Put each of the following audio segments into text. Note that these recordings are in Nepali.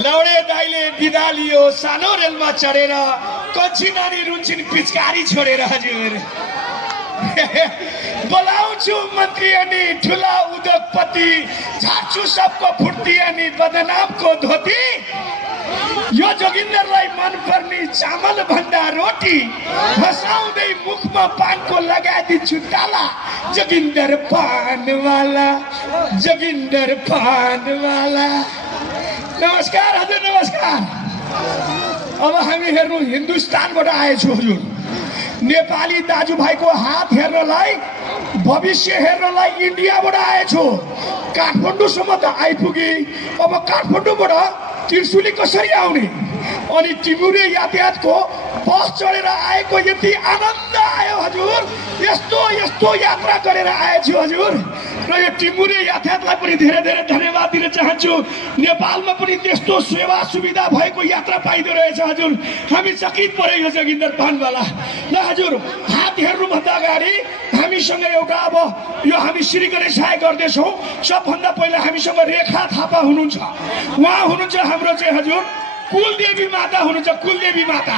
लौडे दाइले बिदा लियो सानो रेलमा चढेर कन्छी नानी रुन्छिन् पिचकारी छोडेर हजुर बोलाउँछु मन्त्री अनि ठुला उद्योगपति झार्छु सबको फुर्ती अनि बदनामको धोती यो जोगिन्दरलाई मनपर्ने चामल भन्दा रोटी हँसाउँदै मुखमा पानको लगाइदिन्छु ताला जोगिन्दर पानवाला जोगिन्दर पानवाला। नमस्कार हजुर नमस्कार। अब हामी हेर्नु हिन्दुस्तानबाट आएछौँ हजुर। नेपाली दाजुभाइको हात हेर्नलाई भविष्य हेर्नलाई इन्डियाबाट आएछौँ। काठमाडौँसम्म त आइपुगे। अब काठमाडौँबाट त्रिशुली कसरी आउने अनि टिमुरे यातायातको बस चढेर आएको यति आनन्द आयो हजुर। यस्तो यस्तो यात्रा गरेर आएछु हजुर र यो टिमुरे यातायातलाई पनि धेरै धेरै धन्यवाद दिन चाहन्छु। नेपालमा पनि त्यस्तो सेवा सुविधा भएको यात्रा पाइदो रहेछ हजुर। हामी चकित पऱ्यो यो जोगिन्दर पानवाला। ल हजुर हात हेर्नुभन्दा अगाडि हामीसँग एउटा अब यो हामी श्री गणेश सहाय गर्दैछौँ। सबभन्दा पहिला हामीसँग रेखा थापा हुनुहुन्छ। उहाँ हुनुहुन्छ हाम्रो चाहिँ हजुर कुलदेवी माता हुनुहुन्छ। कुलदेवी माता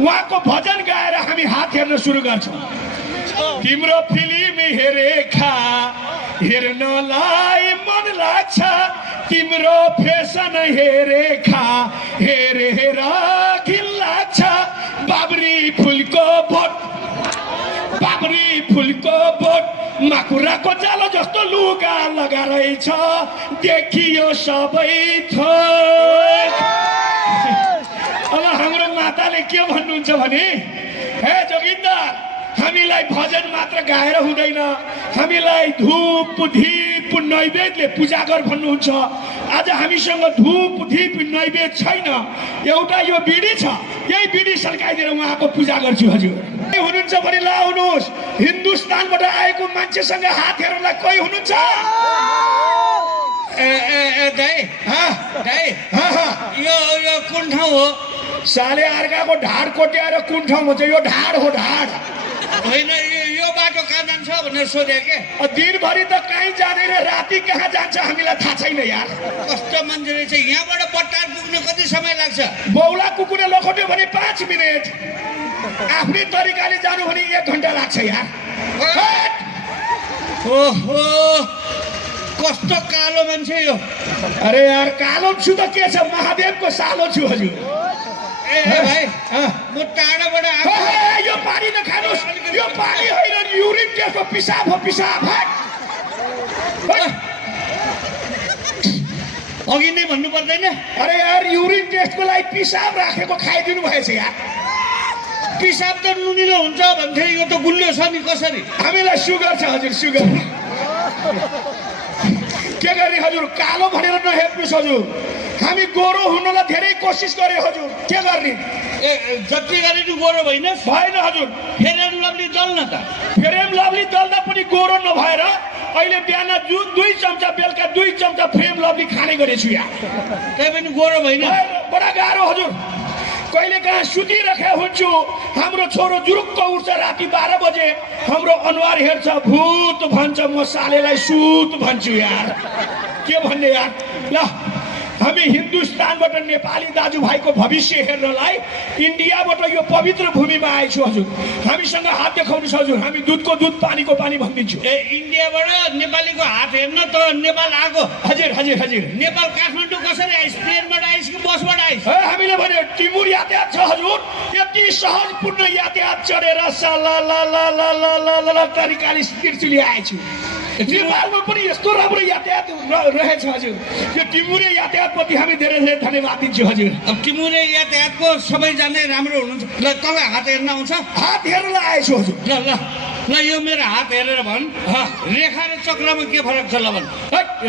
उहाँको भजन गाएर हामी हात हेर्न सुरु गर्छौँ। तिम्रो फिल्म हेरेखा हेर्नलाई मन लाग्छ तिम्रो फेसन हेरेखा हेरेर घिन लाग्छ बाबरी फुलको बोट बाबरी फुलको बोट माकुराको जालो जस्तो लुगा लगारहेछ देखियो सबै थोक। अब हाम्रो माताले के भन्नुहुन्छ भने हे जोगिन्दर हामीलाई भजन मात्र गाएर हुँदैन हामीलाई धूप दीप नैवेद्यले पूजा गर भन्नुहुन्छ। आज हामीसँग धूप दीप नैवेद्य छैन एउटा यो बिडी छ यही बिडी सल्काइदिएर उहाँको पूजा गर्छु हजुर। हुनुहुन्छ भने लाउनुहोस्। हिन्दुस्तानबाट आएको मान्छेसँग हात हेर्नलाई कोही हुनुहुन्छ? यो कुन ठाउँ हो? साले अर्काको ढाड कोट्याएर कुन ठाउँमा छ? यो ढाड हो ढाड होइन। यो बाटो कहाँ जान्छ भनेर सोधे के? दिनभरि त कहीँ जाँदैन राति कहाँ जान्छ हामीलाई थाहा छैन यार। कस्तो मान्छे रहेछ। यहाँबाट बट्टार पुग्न कति समय लाग्छ? बौला कुकुरले लखट्यो भने 5 मिनट आफ्नै तरिकाले जानु भने 1 घन्टा लाग्छ यार। ओहो कस्तो कालो मान्छे यो। अरे यार कालो छु त के छ महादेवको सालो छु हजुर। ए भाइ म टाढाबाट आएको। यो पानी नखानुस्। यो पानी होइन युरिन टेस्टको पिसाब हो पिसाब। अघि नै भन्नु पर्दैन? अरे यार युरिन टेस्टको लागि पिसाब राखेको खाइदिनु भएछ यार। पिसाब त नुनिलो हुन्छ भन्थे यो त गुलियो छ नि कसरी? हामीलाई सुगर छ हजुर सुगर। के गर्ने हजुर कालो भनेर नहेर्नुहोस् हजुर। हामी गोरो हुनलाई धेरै कोसिस गरे हजुर के गर्ने? ए जति गरे नि गोरो भएन हजुर। फेयर एन्ड लभली दल्न त फेयर एन्ड लभली दल्दा पनि गोरो नभएर अहिले बिहान 2 चम्चा बेलुका 2 चम्चा फेयर एन्ड लभली खाने गरेछु यार। त्यही पनि गोरो भएन। बडा गाह्रो हजुर। कहिले कहाँ सुतिरहेको हुन्छु हाम्रो छोरो जुरुक्क उठ्छ राति 12 बजे हाम्रो अनुहार हेर्छ भूत भन्छ म सालेलाई सुत भन्छु यार। के भन्ने यार। ल हामी हिन्दुस्तानबाट नेपाली दाजुभाइको भविष्य हेर्नलाई इन्डियाबाट यो पवित्र भूमिमा आएछु हजुर। हामीसँग हात देखाउनुहोस् हजुर। हामी दुधको दुध पानीको पानी भनिदिन्छु। ए इन्डियाबाट नेपालीको हात हेर्न त नेपाल आएको? हजुर हजुर हजुर। नेपाल काठमाडौँ कसरी आइस? प्लेनबाट आइस कि बसबाट आइस? हामीले भन्यो टिमुर यातायात छ हजुर। यति सहजपूर्ण यातायात चढेर साला तरिकाले त्रिशुली आएछु। नेपालमा पनि यस्तो राम्रो यातायात रहेछ हजुर। यो टिमुरे यातायातप्रति हामी धेरै धेरै धन्यवाद दिन्छु हजुर। अब टिमुरे यातायातको सबैजना राम्रो हुनुहुन्छ। ल तपाईँ हात हेर्न आउँछ? हात हेर्नलाई आएछु हजुर। ल ल ल यो मेरो हात हेरेर भन् रेखा र चक्रमा के फरक छ ल भन्।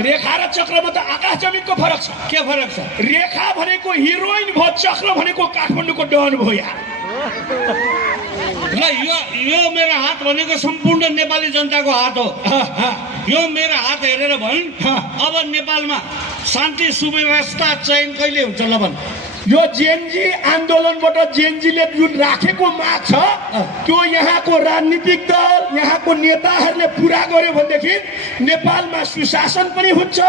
रेखा र चक्रमा त आकाश जमिनको फरक छ। के फरक छ? रेखा भनेको हिरोइन भयो चक्र भनेको काठमाडौँको डन भयो यार। ल यो मेरो हात भनेको सम्पूर्ण नेपाली जनताको हात हो। यो मेरो हात हेरेर भन् अब नेपालमा शान्ति सुव्यवस्था चयन कहिले हुन्छ ल भन्। यो जेनजी आन्दोलनबाट जेनजीले जुन राखेको माग छ त्यो यहाँको राजनीतिक दल यहाँको नेताहरूले पुरा गर्यो भनेदेखि नेपालमा सुशासन पनि हुन्छ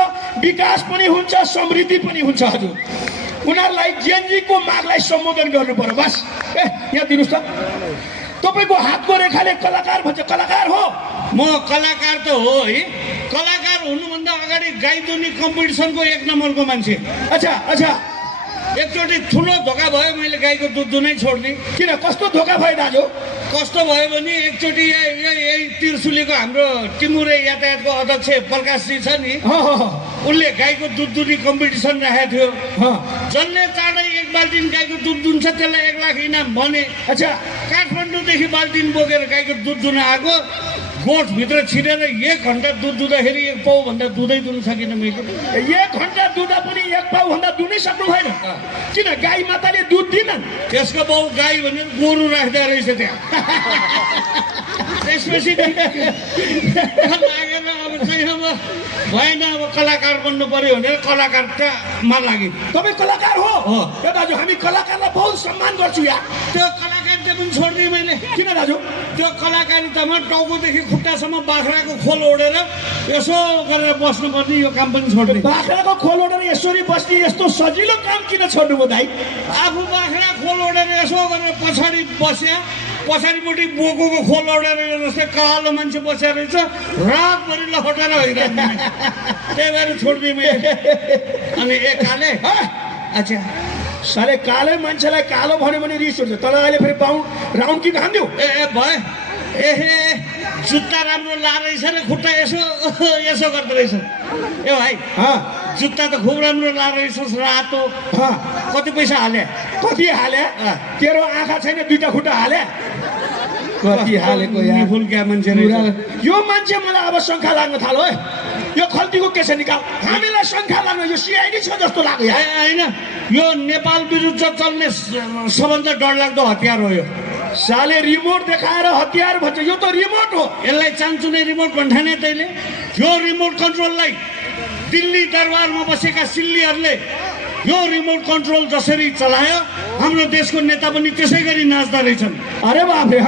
विकास पनि हुन्छ समृद्धि पनि हुन्छ हजुर। उनीहरूलाई जेनजीको मागलाई सम्बोधन गर्नु पर्यो बस। यहाँ दिनुहोस् त, तपाईँको हातको रेखाले कलाकार भन्छ, कलाकार हो? म कलाकार त हो है, कलाकार हुनुभन्दा अगाडि गाईदुनी कम्पिटिसनको 1 नम्बरको मान्छे। अच्छा अच्छा, एकचोटि ठुलो धोका भयो, मैले गाईको दुध दुनै छोड्दिएँ। किन, कस्तो धोका भयो दाजु? कस्तो भयो भने एकचोटि यही तिर्सुलीको हाम्रो टिमुरे यातायातको अध्यक्ष प्रकाशजी छ नि, उनले गाईको दुध दुनी कम्पिटिसन राखेको थियो। जसले चाँडै 1 बाल्टिन गाईको दुध दुन्छ त्यसलाई 1 लाख इनाम भने। अच्छा, काठमाडौँदेखि बाल्टिन बोकेर गाईको दुध दुन आएको, गोठभित्र छिरेर 1 घन्टा दुध दुँदाखेरि 1 पाउभन्दा दुधै दुन सकिनँ मैले। 1 घन्टा दुधा पनि 1 पाउभन्दा दुनै सक्नु भएन? किन, गाई माताले दुध दिनन्? त्यसको बाउ गाई भनेर गोरु राख्दा रहेछ त्यहाँ। त्यसपछि लागेन, अब चाहिँ अब भएन, अब कलाकार बन्नु पर्यो भनेर कलाकारमा लागि। तपाईँ कलाकार हो? ए दाजु, हामी कलाकारलाई बहुत सम्मान गर्छु यार। त्यो कलाकारिता पनि छोडिदिएँ मैले। किन दाजु? त्यो कलाकारितामा टाउकोदेखि खुट्टासम्म बाख्राको खोल ओढेर यसो गरेर बस्नुपर्ने यो काम पनि छोडिदिएँ। बाख्राको खोल ओढेर यसरी बस्ने यस्तो सजिलो काम किन छोड्नुभयो दाइ? आफू बाख्रा खोल ओढेर यसो गरेर पछाडि बस्या, पछाडिपट्टि बोकोको खोल ओढेर जस्तै कालो मान्छे बसेर रहेछ, रातभरि लखटेर होइरहने। त्यही भएर छोडिदिएँ मैले। अनि काले, अच्छा साले काले मान्छेलाई कालो भन्यो भने रिस उठ्छ। तर अहिले फेरि राउन्ड किन हान्दियो? भयो जुत्ता राम्रो लाएर रहेछ र खुट्टा यसो यसो गर्दो रहेछ। ए भाइ, जुत्ता त खुब राम्रो लाएर रहेछस्, रातो। कति पैसा हाले? कति हाले? तेरो आँखा छैन, 2टा खुट्टा हाले? कति हालेको यार, फुल क्या मान्छे रहेछ। यो मान्छे मलाई अब शङ्का लाग्न थाल्यो है। यो खल्तीको के छ निकाल, हामीलाई शङ्का लाग्नु। यो सिआइडी छ जस्तो लाग्यो यार। होइन, यो नेपाल विरुद्ध चल्ने सबभन्दा डरलाग्दो हतियार हो यो। साले रिमोट देखाएर हतियार भन्छ, यो त रिमोट हो। यसलाई चान्चुने रिमोट भन्ठाने तैँले? यो रिमोट कन्ट्रोललाई दिल्ली दरबारमा बसेका सिल्लीहरूले यो रिमोट कन्ट्रोल जसरी चलायो, हाम्रो देशको नेता पनि त्यसै गरी नाच्दा रहेछन्। अरे बापरे,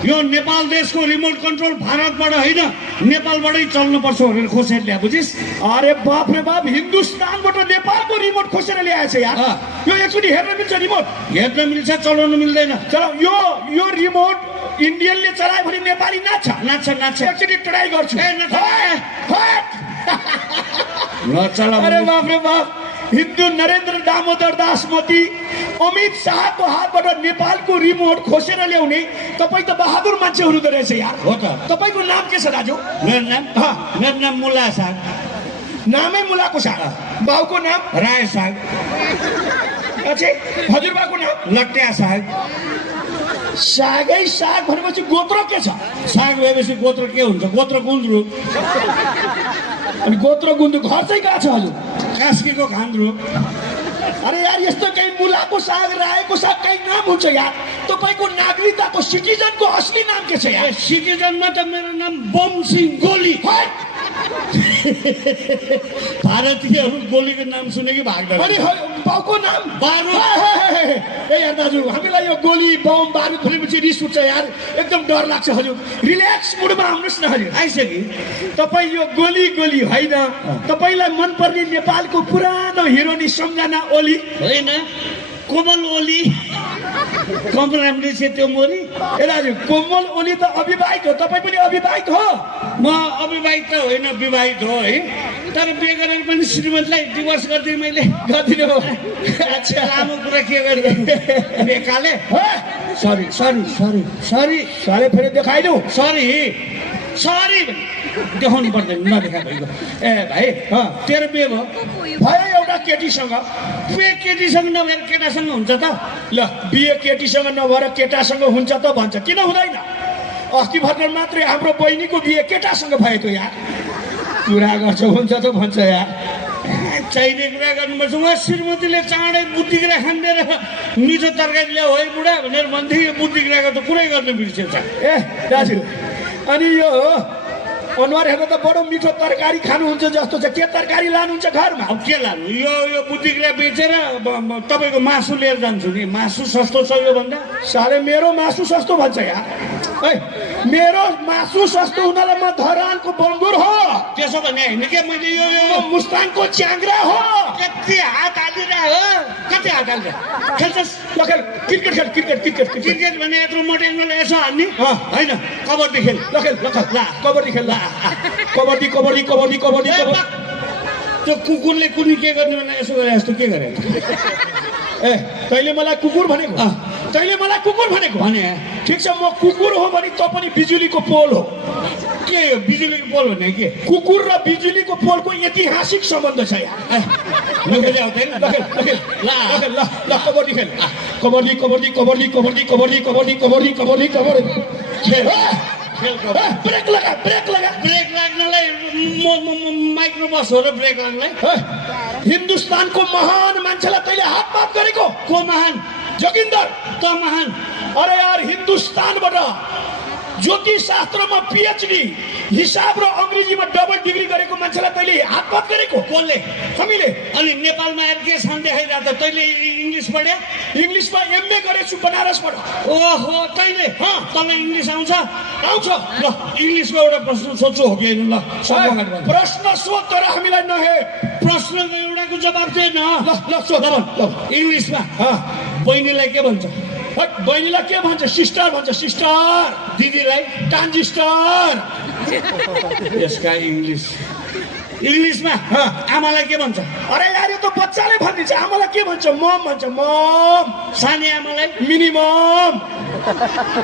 यो नेपाल देशको रिमोट कन्ट्रोल भारतबाट होइन, नेपालबाटै चल्नुपर्छ भनेर खोसेर ल्याए, बुझिस्? अरे बाप रे बाप, हिन्दुस्तानबाट नेपालको रिमोट खोसेर ल्याएछ यार। यो एकचोटि हेर्न मिल्छ रिमोट? हेर्न मिल्छ, चलाउन मिल्दैन। चलाउ। यो रिमोट इन्डियनले चलायो भने नेपाली नाच्छ। एकचोटि ट्राई गर्छु। अरे बाप रे बाप, हिन्दू नरेन्द्र दामोदर दास मोदी अमित शाहको हातबाट नेपालको रिमोट खोसेर ल्याउने तपाईँ त बहादुर मान्छे हुनुहुँदो रहेछ यार। हो त। तपाईँको नाम के छ दाजु? मेरो नाम मुला साग। नामै मुलाको साग? बाउको नाम? राय साग। अच्छा, हजुरबाको नाम? लट्या साग। सागै साग भनेपछि गोत्र के छ? साग भएपछि गोत्र के हुन्छ? गोत्र गुन्द्रुक। अनि गोत्र गुन्द्रुक घर चाहिँ कहाँ छ हजुर? कास्कीको खान्द्रुक। अरे यार, यस्तो कहीँ मुलाको साग, रायोको साग कहीँ नाम हुन्छ यार? तपाईँको नागरिकताको सिटिजनको असली नाम के छ यार? सिटिजनमा त मेरो नाम बमसिंह गोली। भारतीयहरू गोलीको नाम सुने कि भाग्दा? अनि बाउको नाम? बारुद। ए यार दाजु, हामीलाई यो गोली बम बारुद भनेपछि रिस उठ्छ यार, एकदम डर लाग्छ हजुर। रिल्याक्स मुडमा आउनुहोस् न हजुर। आइसक्यो। तपाईँ यो गोली होइन, तपाईँलाई मनपर्ने नेपालको पुरानो हिरोनी सम्झना ओली होइन? कोमल ओली। कम राम्रै छ त्यो मोली। ए दाजु, कोमल ओली त अविवाहित हो, तपाईँ पनि अविवाहित हो? म अविवाहित त होइन, विवाहित हो है। तर बिहे गरेर पनि श्रीमतीलाई डिभोर्स गरिदिएँ मैले। गरिदिनु हो? अच्छा, लामो कुरा के गरिदिएँ काले? सरी साले फेरि देखाइदिउ। सरी देखाउनु पर्दैन, नदेखा भइगयो। ए भाइ, तेरो बिहे भयो एउटा केटीसँग? बिहे केटीसँग नभएर केटासँग हुन्छ त? ल, बिहे केटीसँग नभएर केटासँग हुन्छ त भन्छ, किन हुँदैन? अस्ति भर्खर मात्रै हाम्रो बहिनीको बिहे केटासँग भयो त यार। कुरा गर्छ हुन्छ त भन्छ यार। चाहिने कुरा गर्नुपर्छ। उहाँ श्रीमतीले चाँडै बुद्धिक्रिया खाँदेर मिठो तरकारी ल्याऊ है बुढा भनेर भन्थे। यो बुद्धिक्रियाको त कुरै गर्न बिर्सेछ। ए दाजु, अनि यो अनुहार हेर्दा त बडो मिठो तरकारी खानुहुन्छ जस्तो छ। के तरकारी लानुहुन्छ घरमा? अब के लानु, यो बुद्धिक्रिया बेचेर तपाईँको मासु लिएर जान्छु नि। मासु सस्तो छ योभन्दा। साले मेरो मासु सस्तो भन्छ यार। है मेरो मासु सस्तो हुनाले म धरानको बङ्गुर हो त्यसो भने होइन के मैले यो म मुस्ताङको च्याङ्ग्रा हो कति हात हालिरह हो कति हात हालिरह खेल्छस् ल खेल क्रिकेट खेल क्रिकेट क्रिकेट भने यत्रो मोटे एङ्गलले यसो हान्ने अँ। होइन कबड्डी खेल ल खेल कबड्डी खेल ल कबड्डी त्यो कुकुरले कुनी के गर्ने भने यसो गरे जस्तो के गरे ए तैँले मलाई कुकुर भनेको अँ। तैँले मलाई कुकुर भनेको भने ठिक छ म कुकुर हो भने त पनि बिजुलीको पोल हो के हो बिजुलीको पोल भने के कुकुर र बिजुलीको पोलको ऐतिहासिक सम्बन्ध छ यार नखेल आउँदैन ल खेल ल कबड्डी खेल कबड्डी खेल ब्रेक लगा ब्रेक लाग्नलाई माइक्रो बस हो र ब्रेक लाग्नलाई हिन्दुस्तानको महान मान्छेलाई तैँले हात गरेको को महान जोगिन्दर त महान अरे यार हिन्दुस्तानबाट ज्योतिष शास्त्रमा पिएचडी हिसाब र अङ्ग्रेजीमा डबल डिग्री गरेको मान्छेलाई तैँले हात गरेको कसले हामीले अनि नेपालमा आएर के छन् देखाइरहेको त तैँले इङ्ग्लिस पढ्या इङ्ग्लिसमा एमए गरेछु बनारसबाट ओहो तैँले तँलाई इङ्ग्लिस आउँछ आउँछ ल इङ्ग्लिसको एउटा प्रश्न सोध्छु हो कि होइन ल प्रश्न सोध तर हामीलाई नहे प्रश्नको एउटाको जवाब दिएन ल सोध इङ्ग्लिसमा बहिनीलाई के भन्छ बहिनीलाई के भन्छ सिस्टर भन्छ सिस्टर दिदीलाई ट्रान्जिस्टर यसका इङ्ग्लिसमा आमालाई के भन्छ अरे यार यो त बच्चाले भनिदिन्छ आमालाई के भन्छ मम भन्छ मम सानी आमालाई मिनिमम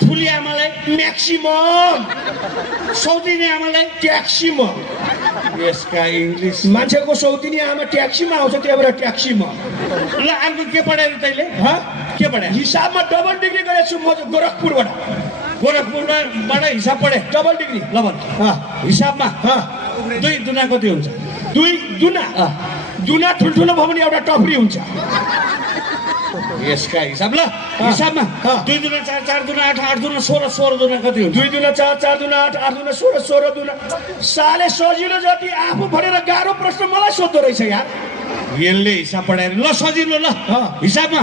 ठुली आमालाई म्याक्सिमम सौतिनी आमालाई ट्याक्सिमम यसका इङ्ग्लिस मान्छेको सौतिनी आमा ट्याक्सीमा आउँछ त्यही भएर ट्याक्सीमा ल अर्को के पढायो तैँले के पढायो हिसाबमा डबल डिग्री गरेछु म गोरखपुरबाट हिसाब पढे डबल डिग्री ल भन् हिसाबमा 2 दुना कति हुन्छ 2 दुना दुना ठुल्ठुलो भयो भने एउटा टफ्री हुन्छ यसका हिसाब ल हिसाबमा 2 दुना 4 4 दुना 8 8 दुना 16 16 दुना कति हुन्छ 2 दुना 4 4 दुना 8 8 दुना 16 16 दुना साले सजिलो जति आफू भनेर गाह्रो प्रश्न मलाई सोध्दो रहेछ यार यसले हिसाब पढाएर ल सजिलो ल हिसाबमा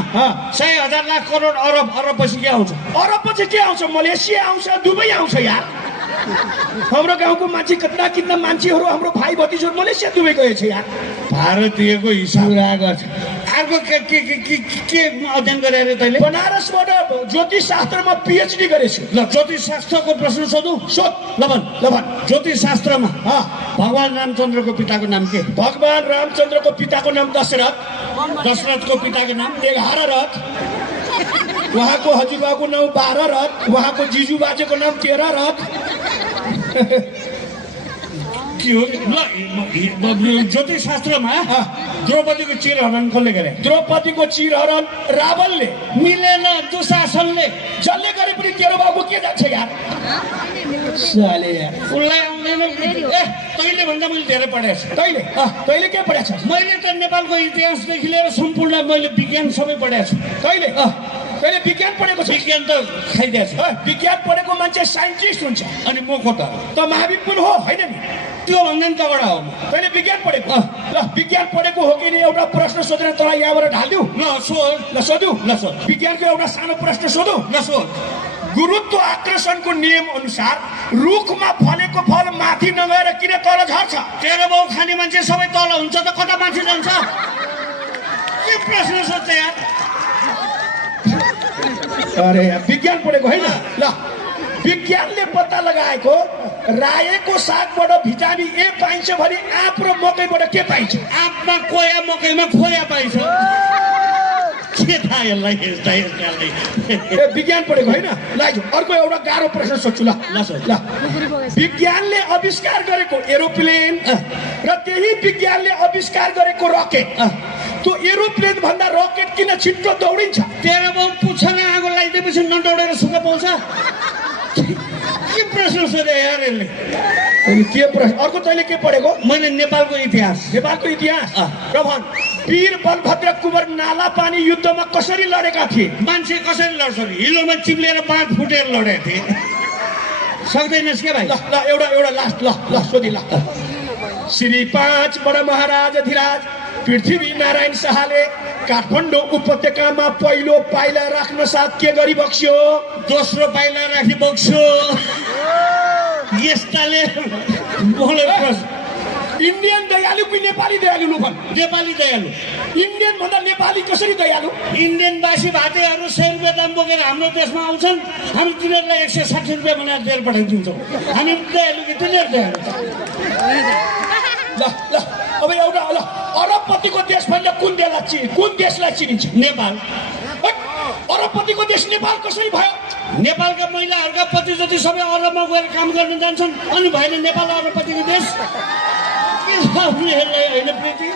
100,000 लाख करोड अरब पछि के आउँछ अरब पछि के आउँछ मलेसिया आउँछ दुबई आउँछ यार हाम्रो गाउँको मान्छे कितना मान्छेहरू हाम्रो भाइ भतिजहरू मलेसिया दुबई गएछ यार भारतीयको हिसाब गर्छ अर्को के अध्ययन गरे अरे तैँले बनारसबाट ज्योतिष शास्त्रमा पिएचडी गरेछु ल ज्योतिष शास्त्रको प्रश्न सोधौँ सोध ल भन् ज्योतिष शास्त्रमा भगवान रामचन्द्रको पिताको नाम के भगवान रामचन्द्रको पिताको नाम दशरथको पिताको नाम 11 रथ उहाँको हजुरबाको नाम 12 रथ उहाँको जिजु बाजेको नाम 13 रथ के हो ल ज्योतिष शास्त्रमा द्रौपदीको चिरहरण कसले गरे द्रौपदीको चिरहरण रावणले मिलेन दुशासनले जसले गरे पनि तेरो बाबु के जान्छ यार साले यार उसलाई आउँदैन तैँले भन्दा मैले धेरै पढेको छु तैँले के पढेको छ मैले त नेपालको इतिहासदेखि लिएर सम्पूर्ण मैले विज्ञान सबै पढेको छु तैँले विज्ञान पढेको छ विज्ञान त खाइदिएको छ विज्ञान पढेको मान्छे साइन्टिस्ट हुन्छ अनि म कता त महाविद्वान हो होइन नि त्यो भन्दा नि तगडा हो तैँले विज्ञान पढेको ल विज्ञान पढेको हो कि एउटा प्रश्न सोधेर तँलाई यहाँबाट ढालिदिउँ ल सोधौँ विज्ञानको एउटा सानो प्रश्न सोधौँ ल सोध गुरुत्व आकर्षणको नियम अनुसार रुखमा फलेको फल माथि नगएर किन तल झर्छ तेरो बाउ खाने मान्छे सबै तल हुन्छ त कता माथि जान्छ के प्रश्न सोध्छ यार अरे विज्ञान पढेको होइन ल विज्ञानले पत्ता लगाएको रायोको सागबाट भिटामिन ए पाइन्छ भने आँप र मकैबाट के पाइन्छ आँपमा कोया मकैमा खोया पाइन्छ के थाहा यसलाई विज्ञान पढेको होइन ल अर्को एउटा गाह्रो प्रश्न सोध्छु ल विज्ञानले आविष्कार गरेको एरोप्लेन र त्यही विज्ञानले आविष्कार गरेको रकेट त्यो एरोप्लेन भन्दा रकेट किन छिट्टो दौडिन्छ तेरो बाउ पुच्छमा आगो लगाइदिएपछि नदौडेर सुख पाउँछ के प्रश्न सोधे यार यसले के प्रश्न अर्को तैँले के पढेको मैले नेपालको इतिहास र भन् वीर बलभद्र कुँवर नाला पानी युद्धमा कसरी लडेका थिए मान्छे कसरी लड्छ हिलोमा चिप्लेर बाँध फुटेर लडेका थिए सक्दैनस् के भाइ ल एउटा लास्ट ल सोधी ल श्री 5 बडा महाराज धिराज पृथ्वीनारायण शाहले काठमाडौँ उपत्यकामा पहिलो पाइला राख्न साथ के गरी बक्स्यो? दोस्रो पाइला राखी बक्स्यो। यस्ताले बोलेको इन्डियन दयालु कि नेपाली दयालु लु भन्? नेपाली दयालु। इन्डियन भन्दा नेपाली कसरी दयालु? इन्डियनवासी भातेहरू 100 रुपियाँ दाम बोकेर हाम्रो देशमा आउँछन्, हामी तिनीहरूलाई 160 रुपियाँ बनाएर दिएर पठाइदिन्छौँ। हामी दयालु कि तिनीहरू दयालु? ल ल अब एउटा ल अरबपतिको देश भन्दा कुन देशलाई चिनिन्छ? नेपाल। अरबपतिको देश नेपाल कसरी भयो? नेपालका महिलाहरूका पति जति सबै अरबमा गएर काम गर्न जान्छन्, अनि भएन नेपाल अरबपतिको देश? के छ होइन प्रीति?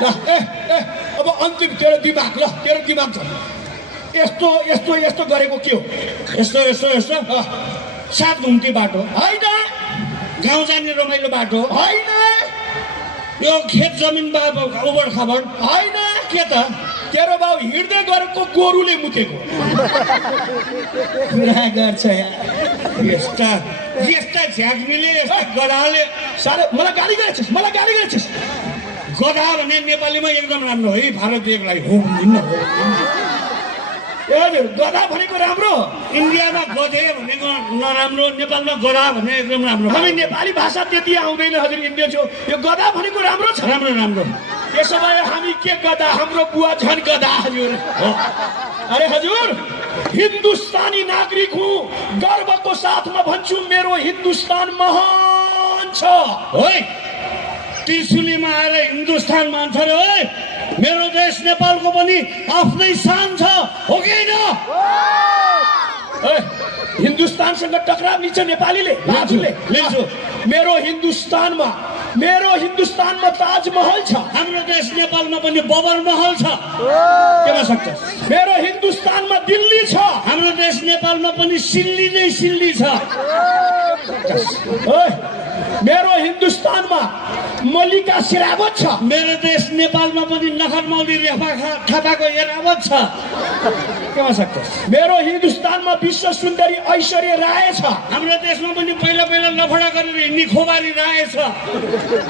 ल अब अन्तिम तेरो दिमाग छ यस्तो यस्तो यस्तो गरेको के हो? यस्तो यस्तो यस्तो 7 घुम्ती बाटो होइन, गाउँ जाने रमाइलो बाटो होइन, यो खेत जमिन उबड खाबड होइन। के त तेरो बाउ हिँड्दै गरेको गोरुले मुतेको कुरा गर्छ यार। यस्ता झ्याक्मीले यस्ता गधाले साह्रै मलाई गाली गरेछस्। गधा भने नेपालीमा एकदम राम्रो है, भारतीयको लागि हो भन्दिनँ। ए हजुर, गधा भनेको राम्रो? इन्डियामा गधे भनेको नराम्रो, नेपालमा गधा भने एकदम राम्रो। हामी नेपाली भाषा त्यति आउँदैन हजुर, इन्डियन छौ। यो गधा भनेको राम्रो छ? राम्रो। त्यसो भए हामी के गधा? हाम्रो बुवा झन् गधा हजुर। अरे हजुर, हिन्दुस्तानी नागरिक हुँ, गर्वको साथमा भन्छु मेरो हिन्दुस्तान महान छ। ओइ त्रिशुलीमा आएर हिन्दुस्तान मान्छ रे? ओइ मेरो देश नेपालको पनि आफ्नै शान छ, हो कि होइन? हिन्दुस्तानसँग टकराव लिन्छ नेपालीले, लाजुले लिन्छु। मेरो हिन्दुस्तानमा ताजमहल छ। हाम्रो देश नेपालमा पनि बबर महल छ, केमा सक्छ? मेरो हिन्दुस्तानमा दिल्ली छ। हाम्रो देश नेपालमा पनि सिल्ली नै सिल्ली छ। मेरो हिन्दुस्तानमा मल्लिका शेरावत छ। मेरो देश नेपालमा पनि नखरमौली रेखा थापाको एरावत छ, केमा सक्छ? मेरो हिन्दुस्तानमा विश्व सुन्दरी ऐश्वर्या राय छ। हाम्रो देशमा पनि पहिला लफडा गरेर हिँड्ने खोबारी राय छ,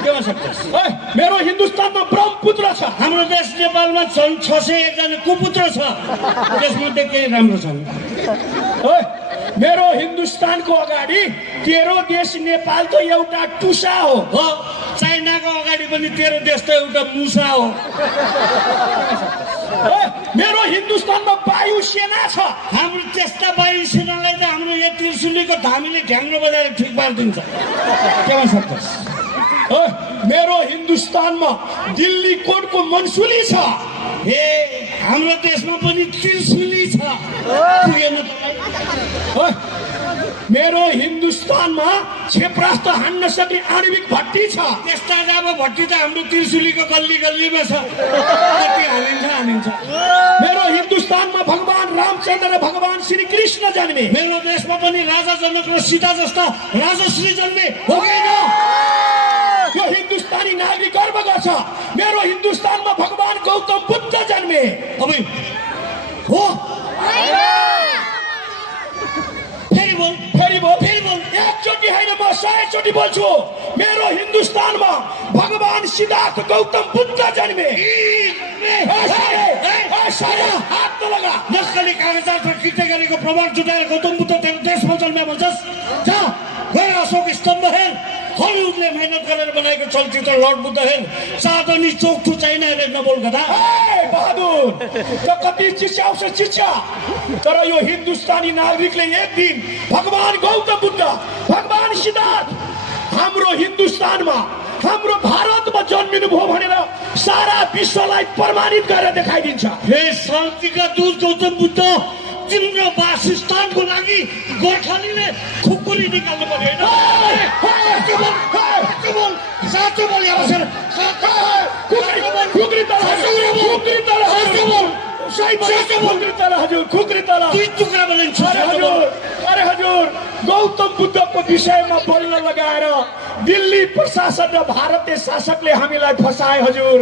केमा सक्छ? मेरो हिन्दुस्तानमा ब्रह्मपुत्र छ। हाम्रो देश नेपालमा 601 जना कुपुत्र छ, त्यसमध्ये केही राम्रो छन्। मेरो हिन्दुस्तानको अगाडि तेरो देश नेपाल त एउटा टुसा हो। चाइनाको अगाडि पनि तेरो देश त एउटा मुसा हो। मेरो हिन्दुस्तानमा वायुसेना छ। हाम्रो त्यस्ता वायुसेनालाई त हाम्रो यो त्रिशुलीको धामीले ढ्याङ्ग्रो बजाएर ठिक पारिदिन्छ, केमा सक्छ? मेरो हिन्दुस्तानमा दिल्ली कोटको मनसुली छ। हे हाम्रो देशमा पनि त्रिशुली छ, पुगेन तपाईँ? मेरो हिन्दुस्तानमा क्षेपरास्त्र हान्न सक्ने आणविक भट्टी छ। त्यस्ता जब भट्टी त हाम्रो त्रिशुलीको गल्ली गल्लीमा छ, कति हालिन्छ। मेरो हिन्दुस्तानमा भगवान रामचन्द्र र भगवान श्री कृष्ण जन्मे। मेरो देशमा पनि राजा जनक र सीता जस्ता राजश्री जन्मे, हो कि होइन? यो हिन्दुस्तानी नागरिक गर्व गर्छ, मेरो हिन्दुस्तानमा भगवान गौतम बुद्ध जन्मे। अब हो फेरि बोल एकचोटि होइन, म 100 चोटि बोल्छु। मेरो हिन्दुस्तानमा भगवान सिद्धार्थ गौतम बुद्ध जन्मे। हात त लगा। नक्कली कागजात किट्दै गरेको प्रमाण जुटाएर गौतम बुद्ध तेरो देशमा जन्मे भन्छस्? जा गएर अशोक स्तम्भ हेर, हलिउडले मेहनत गरेर बनाएको चलचित्र लर्ड बुद्ध हेर, चाँदनी चौक टु चाइना हेरेर नबोल गधा। बहादुर त कति चिच्याउँछ चिच्या, तर यो हिन्दुस्तानी नागरिकले एक दिन भगवान गौतम बुद्ध, भगवान सिद्धार्थ हाम्रो हिन्दुस्तानमा, हाम्रो भारतमा जन्मिनु भयो भनेर सारा विश्वलाई प्रमाणित गरेर देखाइदिन्छ। हे शान्तिका दूत गौतम बुद्ध, तिम्रो वासस्थानको लागि गोर्खालीले खुकुरी निकाल्नु पर्यो होइन? साँचो बोल अरे हजुर, गौतम बुद्धको विषयमा बोल्न लगाएर दिल्ली प्रशासन र भारतीय शासकले हामीलाई फसाए हजुर।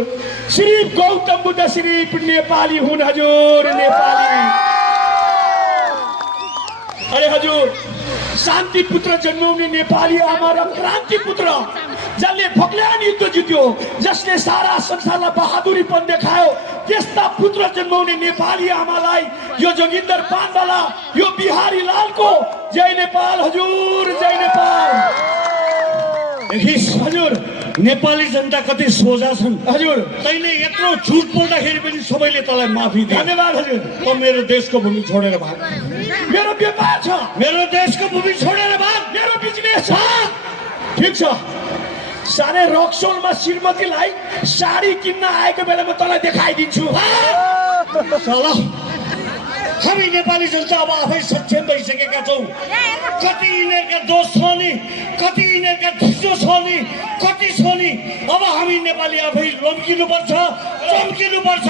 सिर्फ गौतम बुद्ध सिर्फ नेपाली हुन् हजुर, नेपाली। अरे हजुर, शान्ति पुत्र जन्माउने नेपाली आमा र क्रान्ति पुत्र जसले फक्ल्यान युद्ध जित्यो, जसले सारा संसारलाई बहादुरीपन देखायो, त्यस्ता पुत्र जन्माउने नेपाली आमालाई यो जोगिन्दर पानवाला, यो बिहारी लालको जय नेपाल हजुर, जय नेपाल। हजुर, नेपाली जनता कति सोझा छन् हजुर। तैँले यत्रो झुट बोल्दाखेरि पनि सबैले तँलाई माफी दिए। धन्यवाद हजुर। त मेरो देशको भूमि छोडेर भाग। मेरो व्यापार छ, मेरो देशको भूमि छोडेर भाग। मेरो बिजनेस छ। ठिक छ, सानै रक्सोलमा श्रीमतीलाई साडी किन्न आएको बेलामा तँलाई देखाइदिन्छु। साला, हामी नेपाली जनता अब आफै सक्षम भइसकेका छौँ। कति यिनीहरूका दोष छ नि, कति यिनीहरूका ढिसो छ नि, कति छ नि। अब हामी नेपाली आफै लम्किनुपर्छ, चम्किनुपर्छ।